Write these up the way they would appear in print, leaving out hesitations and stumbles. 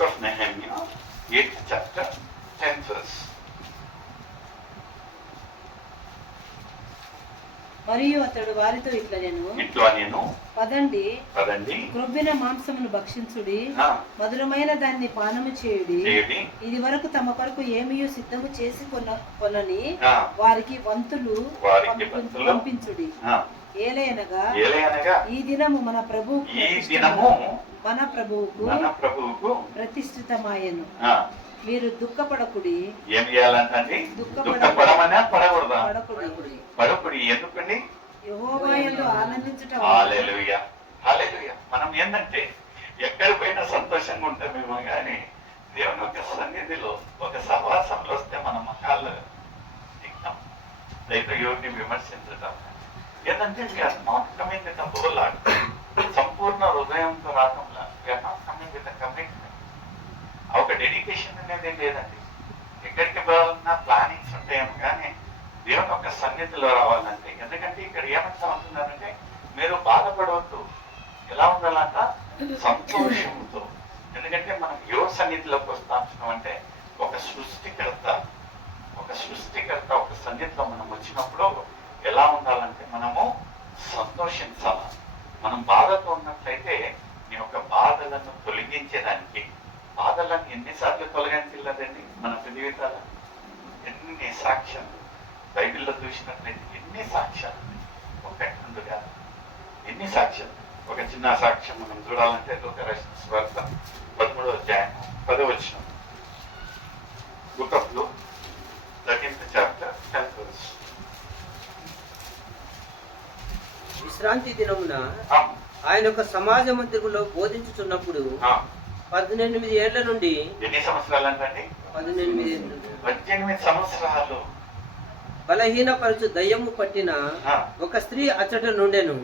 book of Nehemiah, 8th chapter, 10th verse. మరియు అతడు వారితో ఇట్లా నేను పదండి క్రొవ్విన మాంసమును భక్షించుడి, మధురమైన దాన్ని పానము చేయుడి, ఇది వరకు తమ కొరకు ఏమీ సిద్ధము చేసి కొనని వారికి వంతులు పంపించుడి. ఏలయనగా ఈ దినము మన ప్రభువుకు ప్రతిష్ఠితమాయెను. మీరు దుఃఖపడకుడి. ఏం చేయాలంటే పడకుడి. ఎందుకండి? యెహోవా యందు ఆనందించుట. హల్లెలూయా, హల్లెలూయా. మనం ఏంటంటే ఎక్కడ పోయినా సంతోషంగా ఉంటామేమో కానీ దేవుని ఒక సన్నిధిలో, ఒక సహవాసంలో వస్తే మన మకాళ్ళు దిగ్నం. దైవ యోగిని విమర్శించటం ఏంటంటే we're not coming with whole heart, సంపూర్ణ హృదయంతో రావటంలా. We're not coming with commitment. ఒక డెడికేషన్ అనేది లేదండి. ఎక్కడికి పోవాలన్నా ప్లానింగ్స్ ఉంటాయేమో కానీ దేవుని ఒక సన్నిధిలో రావాలంటే, ఎందుకంటే ఇక్కడ ఏమంటా ఉంటున్నారంటే మీరు బాధపడవద్దు. ఎలా ఉండాలంట? సంతోషంతో. ఎందుకంటే మనం ఎవరి సన్నిధిలోకి వస్తాం అంటే ఒక సృష్టికర్త ఒక సన్నిధిలో మనం వచ్చినప్పుడు ఎలా ఉండాలంటే మనము సంతోషించాలి. మనం బాధతో ఉన్నట్లయితే నీ యొక్క బాధలను తొలగించేదానికి, బాధలను ఎన్నిసార్లు తొలగించలేదండి మన జీవితాల? ఎన్ని సాక్ష్యాలు బైబిల్లో చూసినట్లయితే ఎన్ని సాక్ష్యాలు, ఒకటి రెండు కాదు, ఎన్ని సాక్ష్యాలు. ఒక చిన్న సాక్ష్యం మనం చూడాలంటే లూకాసు సువార్త 13వ అధ్యాయం 10వ వచనం, book of Luke 13th chapter 10th verse. విశ్రాంతి దినమున ఆయన ఒక సమాజ మందిరంలో బోధించుచున్నప్పుడు 18 ఏళ్ల నుండి, ఎన్ని సంవత్సరాలు అంటే 18 సంవత్సరాలు బలహీనపరచు దయ్యము పట్టిన ఒక స్త్రీ అచ్చట నుండెను.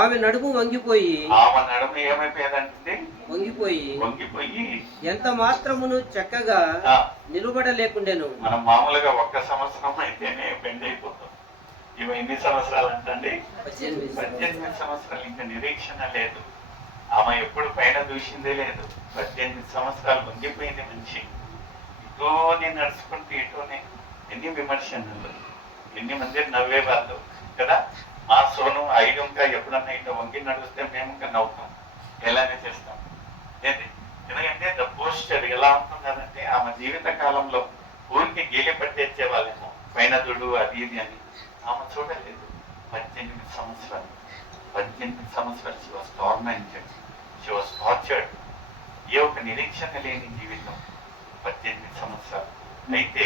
ఆమె నడుము వంగిపోయి ఎంత మాత్రమును చక్కగా నిలబడలేకుండెను. మనం మామూలుగా ఒక్క సంవత్సరం అయితేనే బెండ్ అయిపోతాం. ఇవి ఎన్ని సంవత్సరాలు అంటే 18 సంవత్సరాలు. ఇంకా నిరీక్షణ లేదు. ఆమె ఎప్పుడు పైన చూసిందే లేదు. 18 సంవత్సరాలు వంగిపోయింది మనిషి. ఇటోనే నడుచుకుంటూ ఇటోనే. ఎన్ని విమర్శనలు, ఎన్ని మంది నవ్వేవాళ్ళు కదా. మా సోను ఐదుగా ఎప్పుడన్నా ఇట్లా వంగి నడిస్తే మేము ఇంకా నవ్వుతాం, ఎలానే చేస్తాం. ఎందుకంటే ద పోస్టర్ ఎలా ఉంటున్నారంటే ఆమె జీవిత కాలంలో ఊరికి గేలి పట్టేచ్చే వాళ్ళేమో, పైన చూడు అది ఇది అని. ఆమె చూడలేదు. 18 సంవత్సరాలు she was tormented, she was tortured. ఏ ఒక నిరీక్షణ లేని జీవితం 18 సంవత్సరాలు. అయితే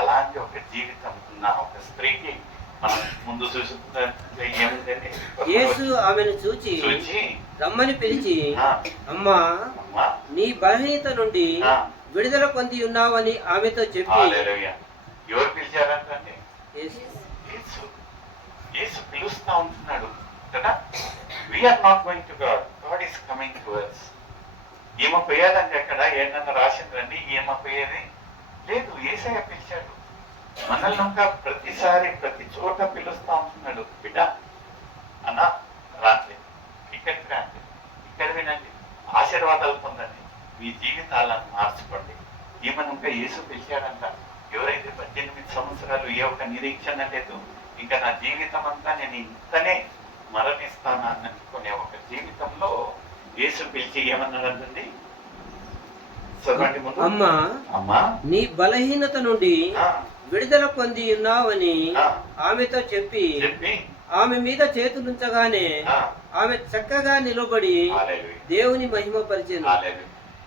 అలాంటి ఒక జీవితం ఉన్న ఒక స్త్రీకి మనం ముందు యేసు ఆమెను చూచి రమ్మని పిలిచి, అమ్మా, నీ బలహీనత నుండి విడుదల పొంది ఉన్నావని ఆమెతో చెప్పి. ఎవరు పిలిచారంటే యేసు పిలుస్తా ఉంటున్నాడు కదా. We are not going to God, God is coming to us. ఈమె పోయేదంటే ఎక్కడ ఏంటన్నా రాసిందండి? ఈమె పోయేది లేదు. యేసయ్య పిలిచాడు మనల్ని. ఇంకా ప్రతిసారి ప్రతి చోట పిలుస్తా ఉంటున్నాడు. బిడ్డ అన్న రాండి, ఇక్కడికి రండి, ఇక్కడ వినండి, ఆశీర్వాదాలు పొందండి, మీ జీవితాలను మార్చుకోండి. ఈమెను ఇంకా యేసు పిలిచాడంట. ఎవరైతే 18 సంవత్సరాలు ఏ ఒక నిరీక్షణ లేదు, ఇంకా నా జీవితం అంతా నేను ఇంతనే మరణిస్తానా అని అనుకునే ఒక జీవితంలో యేసు పిలిచి ఏమన్నాడండి? అమ్మా, నీ బలహీనత నుండి విడుదల పొంది ఉన్నావని ఆమెతో చెప్పి ఆమె మీద చేతులుంచగానే ఆమె చక్కగా నిలబడి దేవుని మహిమపరిచెను.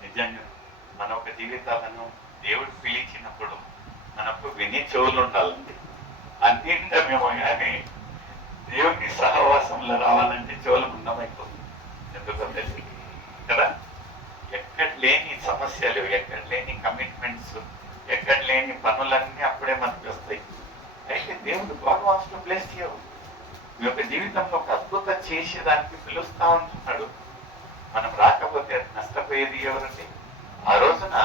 నిజంగా మన ఒక జీవితాలను దేవుడు పిలిచినప్పుడు మనకు విని చెవులు ఉండాలండి. అన్నింటిలో మేము కానీ దేవుని సహవాసంలో రావాలంటే చెవులు ఉన్నమైపోతుంది. ఎందుకో తెలియదు కదా. ఎక్కడ లేని సమస్యలు, ఎక్కడ లేని కమిట్మెంట్స్, ఎక్కడ లేని పనులన్నీ అప్పుడే మనకు వస్తాయి. అయితే దేవుడు God wants to bless you. మీ యొక్క జీవితంలో ఒక అద్భుతం చేసేదానికి పిలుస్తా ఉంటున్నాడు. మనం రాకపోతే నష్టపోయేది ఎవరండి? ఆ రోజున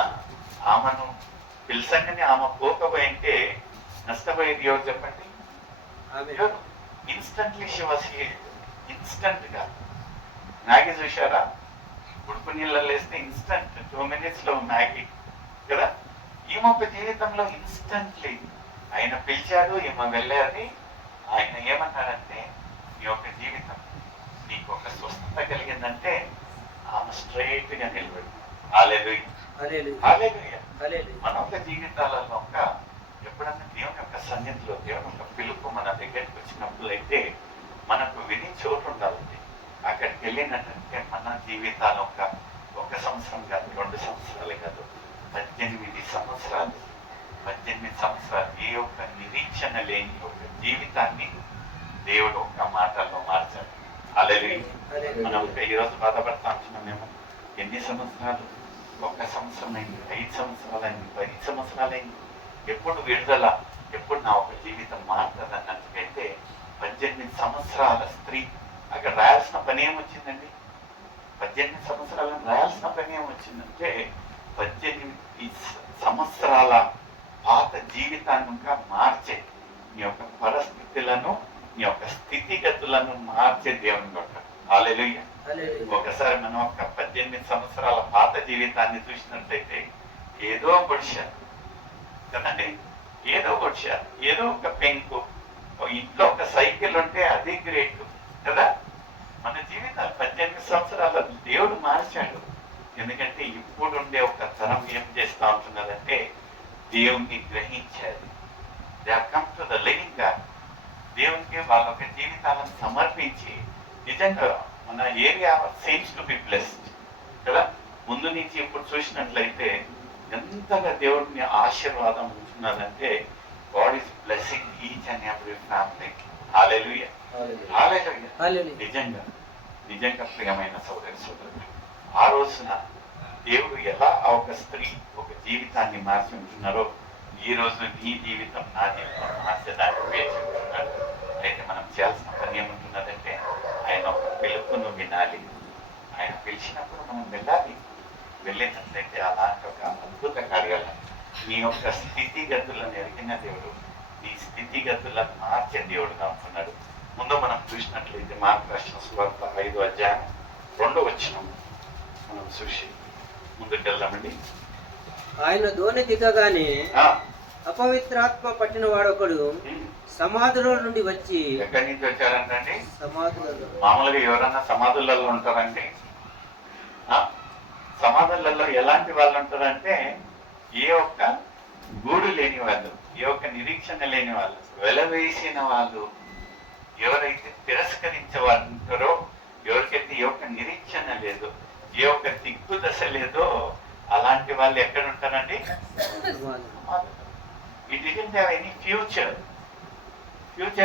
ఆమెను పిలిచంగానే ఆమె పోకపోయింటే నష్టపోయేది ఎవరు చెప్పండి? ఇన్స్టంట్లీ షీ వాస్ హీల్డ్. ఇన్స్టంట్ గా. నాగి చూశారా? ఉడుకు నీళ్ళలో వేస్తే ఇన్స్టంట్ 2 minutes లో మ్యాగీ కదా. ఈమె ఒక జీవితంలో ఇన్స్టంట్లీ ఆయన పిలిచాడు, ఈమె వెళ్ళేది. ఆయన ఏమన్నాడంటే నీ యొక్క జీవితం నీకు ఒక స్వస్థత కలిగిందంటే ఆమె స్ట్రైట్ గా నిలబడి మన ఒక జీవితాలలో ఒక ఎప్పుడన్నా దేవుని యొక్క సన్నిధిలో దేవుని యొక్క పిలుపు మన దగ్గరికి వచ్చినప్పుడు అయితే మనకు విని చోటు ఉండాలి. అక్కడికి వెళ్ళినట్టంటే మన జీవితాలు ఒక సంవత్సరం కాదు, 2 సంవత్సరాలు కాదు, 18 సంవత్సరాలు ఏ ఒక్క నిరీక్షణ లేని ఒక జీవితాన్ని దేవుడు ఒక మాటల్లో మార్చాడు. హల్లెలూయా. మనం ఈరోజు బాధపడతా ఉంటున్నామేమో, ఎన్ని సంవత్సరాలు, 1 సంవత్సరం అయింది, 5 సంవత్సరాలు అయింది, 10 సంవత్సరాలు అయింది, ఎప్పుడు విడుదల, ఎప్పుడు నా ఒక జీవితం మారుతుంది అన్నట్టుకైతే 18 సంవత్సరాల స్త్రీ అక్కడ రాయాల్సిన పని ఏమొచ్చిందండి? 18 సంవత్సరాలను రాయాల్సిన పని ఏమొచ్చిందంటే 18 సంవత్సరాల పాత జీవితాన్ని ఇంకా మార్చే నీ యొక్క పరిస్థితులను, నీ యొక్క స్థితిగతులను మార్చే దేవుని యొక్క. హల్లెలూయా. ఒకసారి మనం ఒక 18 సంవత్సరాల పాత జీవితాన్ని చూసినట్లయితే ఏదో పొడిచారు కదండి, ఏదో పొడిచారు, ఏదో ఒక పెంకు, ఇంట్లో ఒక సైకిల్ ఉంటే అది గ్రేట్ కదా. మన జీవితాలు 18 సంవత్సరాల దేవుడు మార్చాడు. ఎందుకంటే ఇప్పుడుండే ఒక తరం ఏం చేస్తా ఉంటున్నదంటే దేవుణ్ణి గ్రహించారు. They have come to the living God. దేవునికి వాళ్ళ యొక్క జీవితాలను సమర్పించి నిజంగా మన area seems to be blessed కదా. ముందు నుంచి ఇప్పుడు చూసినట్లయితే ఎంతగా దేవుడిని ఆశీర్వాదం ఉంటున్నదంటే God is blessing each and every family. Hallelujah. నిజంగా ప్రియమైన సోదరి సోదరులు, ఆ రోజున దేవుడు ఎలా ఒక స్త్రీ ఒక జీవితాన్ని మార్చి ఉంటున్నారో ఈ రోజు నీ జీవితం నా జీవితం మార్చడానికి వేచి ఉంటున్నాడు. అయితే మనం చేయాల్సిన పని ఏముంటున్నదంటే ఆయన ఒక పిలుపును వినాలి. ఆయన పిలిచినప్పుడు మనం వెళ్ళాలి. వెళ్ళినట్లయితే అలాంటి ఒక అద్భుత కార్యాలు నీ యొక్క స్థితిగతులను ఎరిగిన దేవుడు నీ స్థితిగతులను మార్చే దేవుడుగా ఉంటున్నాడు. ముందు మనం చూసినట్లయితే మార్కు రాసిన సువార్త 5వ అధ్యాయం 2వ వచనం మనం చూసి ముందుకు వెళ్దామండి. ఆయన దోణి దిగగానే అపవిత్రాత్మ పట్టిన వాడొకడు సమాధుల నుండి వచ్చి. ఎక్కడి నుంచి వచ్చారంటే సమాధులలో. మామూలుగా ఎవరన్నా సమాధులలో ఉంటారంటే, సమాధులలో ఎలాంటి వాళ్ళు ఉంటారంటే ఏ ఒక్క గూడు లేని వాళ్ళు, ఏ ఒక్క నిరీక్షణ లేని వాళ్ళు, వెలవేసిన వాళ్ళు, ఎవరైతే తిరస్కరించే వాళ్ళు ఉంటారో, ఎవరికైతే ఏ ఒక్క నిరీక్షణ లేదు, ఏ ఒక్క దిక్కు దశ లేదో అలాంటి వాళ్ళు ఎక్కడ ఉంటారండి? It didn't have any future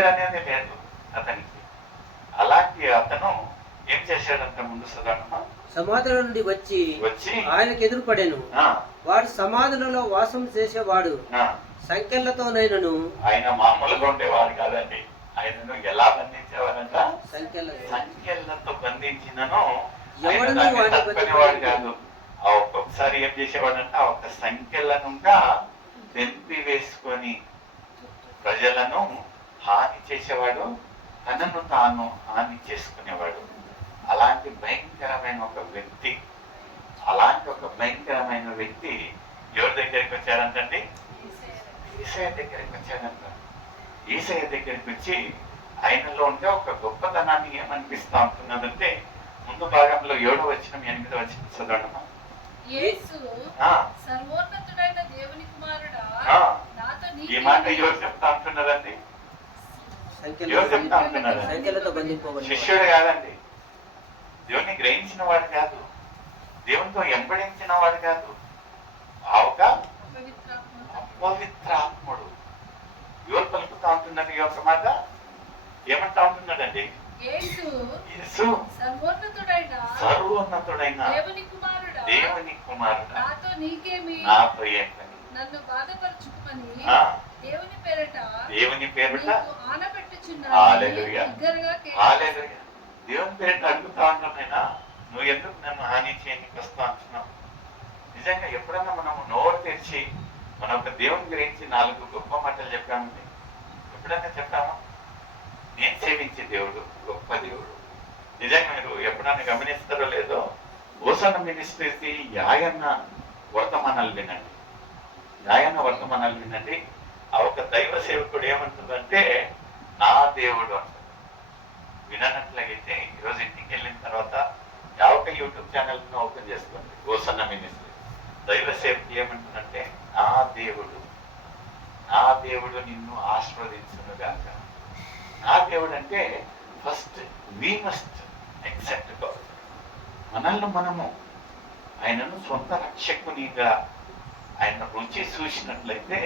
అనేది లేదు అతనికి. అలాంటి అతను ఏం చేశాడంట ముందు సదానమ్మా? సమాధుల నుండి వచ్చి ఆయనకు ఎదురుపడెను. వాడు సమాధులలో వాసం చేసేవాడు. సంఖ్యలతోనైనను ఆయన మామూలుగా ఉండేవాడు కాదండి. ఆయనను ఎలా బంధించేవాడంట? సంఖ్యలతో బంధించినను వాడు కాదు. ఒక్కొక్కసారి ఏం చేసేవాడంట, ఒక సంఖ్యలను తెంపి వేసుకొని ప్రజలను హాని చేసేవాడు, తనను తాను హాని చేసుకునేవాడు. అలాంటి భయంకరమైన ఒక వ్యక్తి ఎవరి దగ్గరికి వచ్చారంటండి? ఈసయ్య దగ్గరికి వచ్చారంట. ఈసయ్య దగ్గరికి వచ్చి ఆయనలో ఉంటే ఒక గొప్పతనాన్ని ఏమనిపిస్తా ఉంటున్నదంటే ముందు భాగంలో 7వ వచనం 8వ వచనం చదవడమా? ఈ మాట ఎవరు చెప్తా ఉంటున్నారండి? ఎవరు చెప్తా ఉంటున్నారు? శిష్యుడు కాదండి, దేవుని గ్రహించిన వాడు కాదు, దేవునితో ఎంబడించిన వాడు కాదు, ఒక అపవిత్రాత్ముడు. ఎవరు పలుకుతా ఉంటున్నారు ఈ యొక్క మాట? ఏమంటా ఉంటున్నాడండి? యేసు సర్వోన్నతుడైన దేవుని కుమారుడా, నాతో ఏం పని? దేవుని పేరిట హల్లెలూయా. దేవుని పేరిట అడుగుతా ఉంటున్నాయినా, నువ్వు ఎందుకు నన్ను హాని చేయడానికి వస్తా అంటున్నావు? నిజంగా ఎప్పుడన్నా మనము నోరు తెరిచి మన ఒక దేవుని గురించి 4 గొప్ప మాటలు చెప్పామండి? ఎప్పుడన్నా చెప్పామా? నేను సేవించే దేవుడు గొప్ప దేవుడు. నిజంగా మీరు ఎప్పుడన్నా గమనిస్తారో లేదో, ఓసన్న మినిస్ట్రీస్ యాయన్న వర్తమానాలు వినండి. యాయన్న వర్తమానాలు వినండి. ఆ ఒక దైవ సేవకుడు ఏమంటుందంటే నా దేవుడు అంటారు. వినట్లయితే ఈరోజు ఇంటికి వెళ్ళిన తర్వాత ఒక యూట్యూబ్ ఛానల్ ఓపెన్ చేసుకోండి. ఓసన్న మినిస్ట్రీ దైవ సేవకుడు ఏమంటుందంటే నా దేవుడు నిన్ను ఆశీర్వదించునుగాక. నా దేవుడు అంటే first we must accept God. మనల్ని మనము ఆయనను సొంత రక్షకునిగా ఆయన రుచి చూసినట్లయితే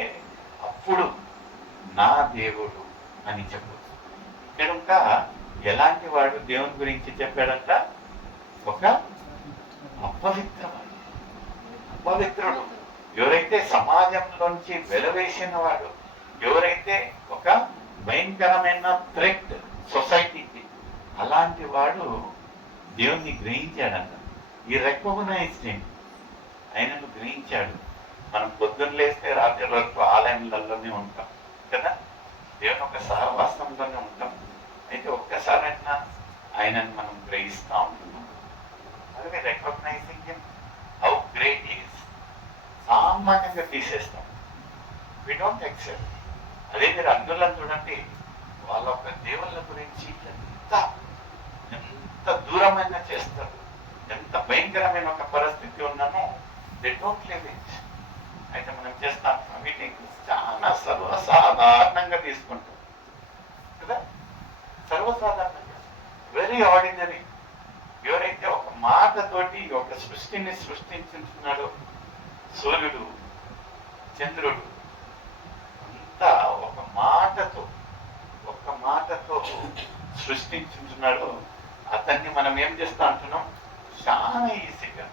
అప్పుడు నా దేవుడు అని చెప్పచ్చు. కనుక ఎలాంటి వాడు దేవుని గురించి చెప్పాడంట? ఒక అపవిత్రుడు. ఎవరైతే సమాజంలోంచి వెలవేసిన వాడు, ఎవరైతే ఒక భయంకరమైన థ్రెట్ సొసైటీకి, అలాంటి వాడు దేవుణ్ణి గ్రహించాడంట. ఈ రికగ్నైజ్డ్ ఆయనను గ్రహించాడు. మనం పొద్దున్న లేస్తే రాత్రి వరకు ఆలయంలలోనే ఉంటాం కదా, దేవుని ఒక సహవాసంలోనే ఉంటాం. అయితే ఒక్కసారైనా ఆయనను మనం గ్రహిస్తూ ఉంటున్నాం. అదే రికగ్నైజింగ్ హౌ గ్రేట్ ఈజ్ సామాన్యంగా తీసేస్తాం. We don't accept. అదే మీరు అందులో చూడండి, వాళ్ళ ఒక దేవుళ్ళ గురించి ఎంత దూరమైన చేస్తారు, ఎంత భయంకరమైన ఒక పరిస్థితి ఉన్నామో దే డోంట్ లివ్ ఇట్. అయితే మనం చేస్తాం వీటిని చాలా సర్వసాధారణంగా తీసుకుంటాం కదా, సర్వసాధారణంగా, వెరీ ఆర్డినరీ. ఎవరైతే ఒక మాటతోటి ఒక సృష్టిని సృష్టించుతున్నాడో, సూర్యుడు చంద్రుడు అంతా ఒక మాటతో సృష్టించుతున్నాడో అతన్ని మనం ఏం చేస్తా అంటున్నాం? చాలా ఈజీగా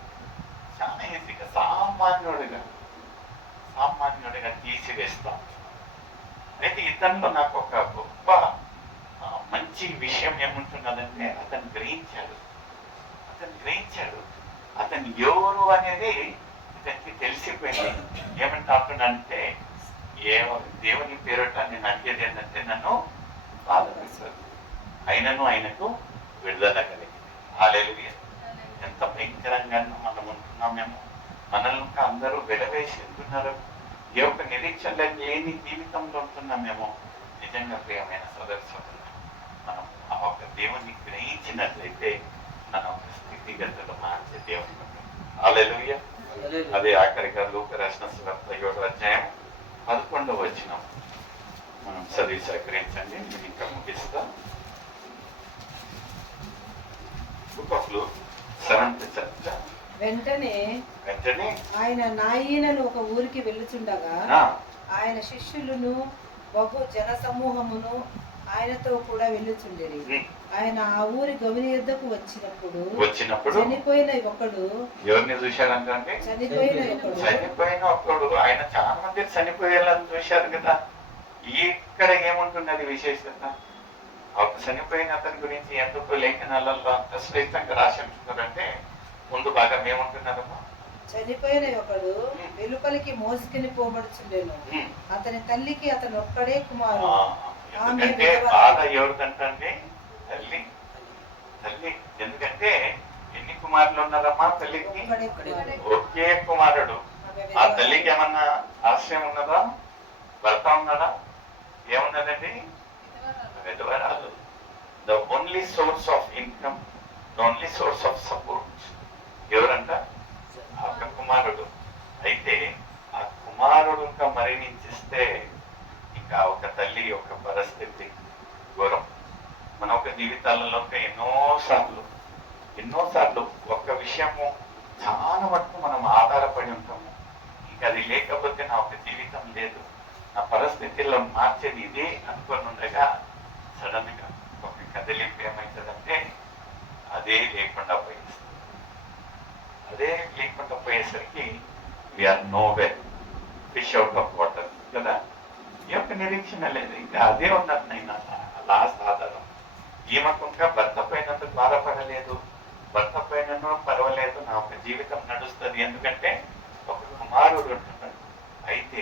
సామాన్యుడిగా తీసివేస్తాం. అయితే ఇతనిలో నాకు ఒక గొప్ప మంచి విషయం ఏముంటున్నదంటే అతను గ్రహించాడు అతను ఎవరు అనేది ఇతనికి తెలిసిపోయింది. ఏమంటా అంటున్నానంటే దేవుని పేరట నేను అడిగేది ఏంటంటే నన్ను బాధపడతారు, ఆయనకు విడుదల కలిగింది. హల్లెలూయా. ఎంత భయంకరంగా మనం ఉంటున్నామేమో, మనల్ని అందరూ వెలవేసి ఉంటున్నారు. ఏ ఒక్క నిరీక్షణ లేని జీవితంలో ఉంటున్నామేమో. నిజంగా ప్రియమైన సోదరులు, మనం ఆ ఒక దేవుణ్ణి గ్రహించినట్లయితే మన ఒక స్థితిగతులు మార్చే దేవుని ఉంటుంది. హల్లెలూయా. అదే ఆఖరిగా లూకా రాసిన సువార్త 7వ అధ్యాయం 11వ వచనం మనం చదివి సహకరించండి. నేను ఇంకా ముగిస్తా. Book of Luke 7th chapter. వెంటనే ఆయన నాయీనను ఒక ఊరికి వెళ్ళుచుండగా ఆయన శిష్యులను బహు జన సమూహమును ఆయనతో కూడా వెళ్ళుచుండేది. ఆయన ఆ ఊరి గవిని యొద్దకు వచ్చినప్పుడు చనిపోయిన ఒకడు, ఎవరిని చూశారంటే చనిపోయిన ఒకడు. ఆయన చాలా మంది చనిపోయేలా చూశారు కదా. ఇక్కడ ఏముంటున్నది విశేషత? ఒక చనిపోయిన అతని గురించి ఎందుకు లేఖనాలలో అంత శ్రేష్టంగా రాసి ఉంటున్నారంటే, ముందు భాగం ఏముంటున్నారమ్మా? చనిపోయిన ఒకడు వెలుపలికి మోసుకుని పోబడుచుండెను. అతని తల్లికి అతను ఒక్కడే కుమారుడు. ఎందుకంటే బాధ ఎవరికంటే తల్లి. ఎందుకంటే ఎన్ని కుమారులు ఉన్నారమ్మా తల్లికి? ఒకే కుమారుడు. ఆ తల్లికి ఏమన్నా ఆశ్రయం ఉన్నదా? భర్త ఉన్నాడా? ఏమున్నదండి? విధవరాలు. The only source of income, the only source of support ఎవరంట? ఆ కుమారుడు. అయితే ఆ కుమారుడు ఇంకా మరణించిస్తే ఇంకా ఒక తల్లి యొక్క పరిస్థితి ఘోరం. మన ఒక జీవితాలలో ఎన్నోసార్లు ఒక్క విషయము చాలా మటుకు మనం ఆధారపడి ఉంటాము. ఇంకా అది లేకపోతే నా ఒక జీవితం లేదు, నా పరిస్థితుల్లో మార్చేది ఇదే అనుకుని ఉండగా సడన్ గా ఒక కదలింపు ఏమవుతుందంటే అదే లేకుండా పోయేసరికి we're no way, fish out of water కదా. ఈ యొక్క నిరీక్షణ లేదు, ఇంకా అదే ఉన్నది. నేను లాస్ట్ ఆధారం. ఈమెకు ఇంకా భర్త పైనందుకు బాధపడలేదు, భర్త పైన పర్వాలేదు, నా ఒక జీవితం నడుస్తుంది. ఎందుకంటే ఒక కుమారుడు ఉంటున్నాడు. అయితే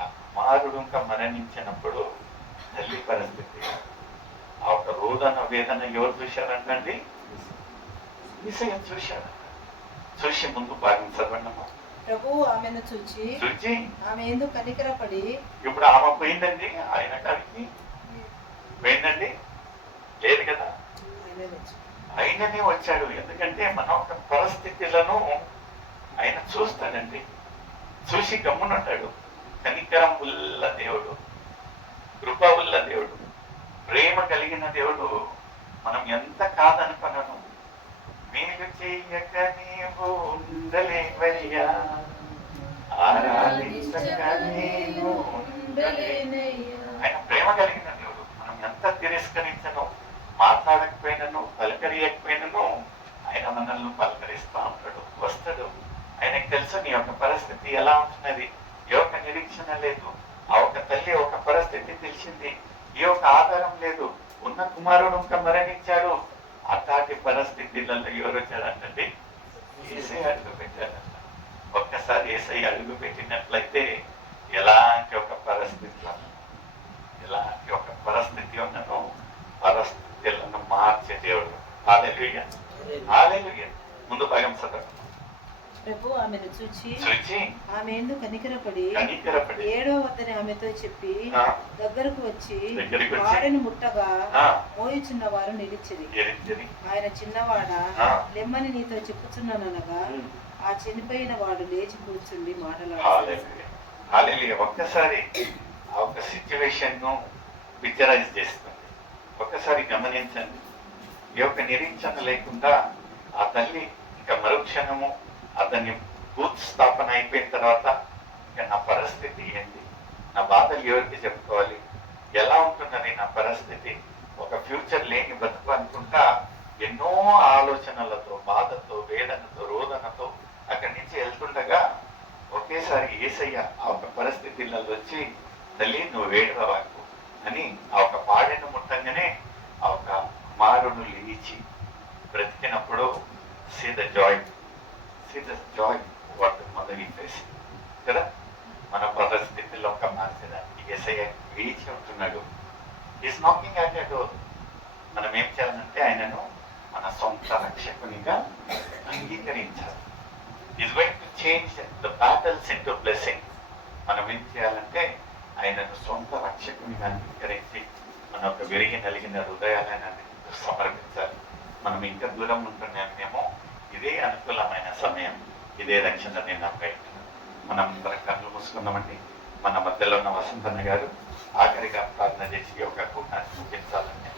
ఆ కుమారుడు ఇంకా మరణించినప్పుడు తల్లి పరిస్థితి, ఆ ఒక రోదన వేదన ఎవరు చూశారంటండి? యేసయ్య చూశాడు. చూసి ముందు భాగం చదవండమ్మా. ప్రభువు ఆమెను చూచి చూచి ఆమె ఎందుకు కనికరపడి ఇప్పుడు ఆమె పోయిందండి, ఆయన కాడికి పోయిందండి లేదు కదా, ఆయనే వచ్చి ఆయననే వచ్చాడు. ఎందుకంటే మన ఒక పరిస్థితులను ఆయన చూస్తాడండి, చూసి గమ్మునుంటాడు. కనికరం ఉల్ల దేవుడు, కృప ఉల్ల దేవుడు, ప్రేమ కలిగిన దేవుడు. మనం ఎంత కాదనుకున్నాను, మీరు చెయ్యక నీవు ఉండలేవయ్యా, ఆరాధించక నీవు ఉండలేనయ్యా. ఆయన ప్రేమ కలిగిన దేవుడు. మనం ఎంత తిరస్కరించను, మాట్లాడకపోయినను, పలకరియకపోయినను ఆయన మనల్ని పలకరిస్తా ఉంటాడు, వస్తాడు. ఆయనకు తెలుసు నీ యొక్క పరిస్థితి ఎలా ఉంటున్నది. ఈ యొక్క నిరీక్షణ లేదు, ఆ ఒక తల్లి ఒక పరిస్థితి తెలిసింది, ఈ యొక్క ఆధారం లేదు, ఉన్న కుమారుడు ఇంకా మరణించాడు. అట్లాంటి పరిస్థితులలో ఎవరు వచ్చాడంటే ఏసై అడుగు పెట్టాడంట. ఒక్కసారి ఏసై అడుగు పెట్టినట్లయితే ఎలాంటి ఒక పరిస్థితి ఉన్నను పరిస్థితులను మార్చే దేవుడు. హల్లెలూయా, హల్లెలూయా. ముందు భాగం చదవండి. ప్రభు ఆమెను చూచి ఆమె ఎందుకు కనికరపడి 7వ వద్దని ఆమెతో చెప్పి దగ్గరకు వచ్చి వారిని ముట్టగా మోయుచున్న వారు నిలిచిరి. ఆయన చిన్నవాడా, లెమ్మని నీతో చెప్పుచున్నాననగా ఆ చనిపోయిన వాడు లేచి కూర్చుండి మాటలాడు. ఒక్కసారి ఆ ఒక సిచ్యువేషన్ ను పిక్చరైజ్ చేస్తుంది. ఒక్కసారి గమనించండి. ఈ యొక్క నిరీక్షణ లేకుండా ఆ తల్లి ఇంకా మరుక్షణము అతన్ని బూత్ స్థాపన అయిపోయిన తర్వాత ఇక నా పరిస్థితి ఏంటి, నా బాధలు ఎవరికి చెప్పుకోవాలి, ఎలా ఉంటున్నది నా పరిస్థితి, ఒక ఫ్యూచర్ లేని బతుకు అనుకుంటా ఎన్నో ఆలోచనలతో, బాధతో, వేదనతో, రోదనతో అక్కడి నుంచి వెళ్తుండగా ఒకేసారి యేసయ్య ఆ ఒక పరిస్థితులలో వచ్చి తల్లి నువ్వు వేడవాకు అని ఆ ఒక పాడెను ముట్టంగానే ఆ ఒక కుమారుడు లేచి బ్రతికినప్పుడు see the joy what mother face కదా. మన పరిస్థితుల్లో ఒక మార్చడానికి యేసయ్య వేచి ఉంటున్నాడు. Is knocking at a door. మనం ఏం చేయాలంటే ఆయనను మన సొంత రక్షకునిగా అంగీకరించాలి. Is going to change the battles into blessing. మనం ఏం చేయాలంటే ఆయనను సొంత రక్షకునిగా అంగీకరించి మన ఒక విరిగి నలిగిన హృదయాలను సమర్పించాలి. మనం ఇంకా దూరం ఉంటున్నామేమో, ఇదే అనుకూలమైన సమయం, ఇదే రక్షణ నిర్ణయం. మనం అందరం కళ్ళు మూసుకుందామండి. మన మధ్యలో ఉన్న వసంతన్న గారు ఆఖరిగా ప్రార్థన చేసి ఒక కూటాన్ని ముగించాలని